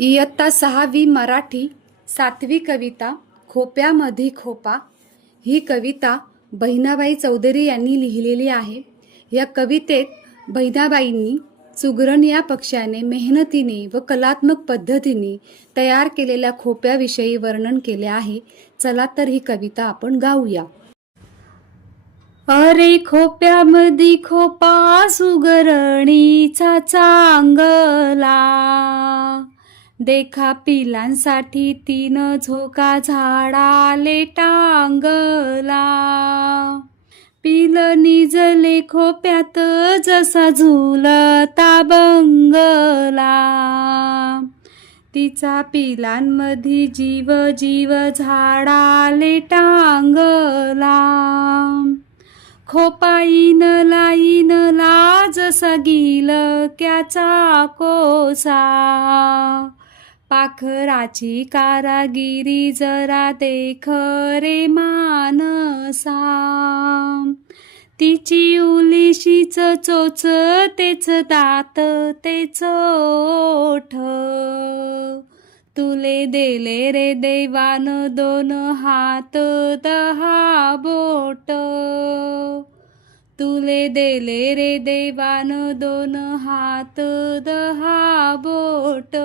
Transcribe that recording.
इयत्ता 6वी मराठी 7वी कविता खोप्यामधी खोपा। ही कविता बहिणाबाई चौधरी यांनी लिहिलेली आहे। या कवितेत बहिणाबाईंनी सुगरण या पक्षाने मेहनतीने व कलात्मक पद्धतीने तयार केलेल्या खोप्याविषयी वर्णन केले आहे। चला तर ही कविता आपण गाऊया। अरे खोप्यामधी खोपा सुगरणीचा चांगला, देखा पिलांसाठी 3 झोका झाडाले टांगला। पिल निजले खोप्यात जसा झुलता बंगला, तिचा पिलांमधी जीव जीव झाडाले टांगला। खोपा इनला जसा गिलक्याचा कोसा, पाखराची कारागिरी जरा देख रे मानसा। तिची उलिशीच चोच तेच दात तेच ओठ, तुले देले रे देवान 2 हात 10 बोट। तुले देले रे देवान 2 हात 10 बोट।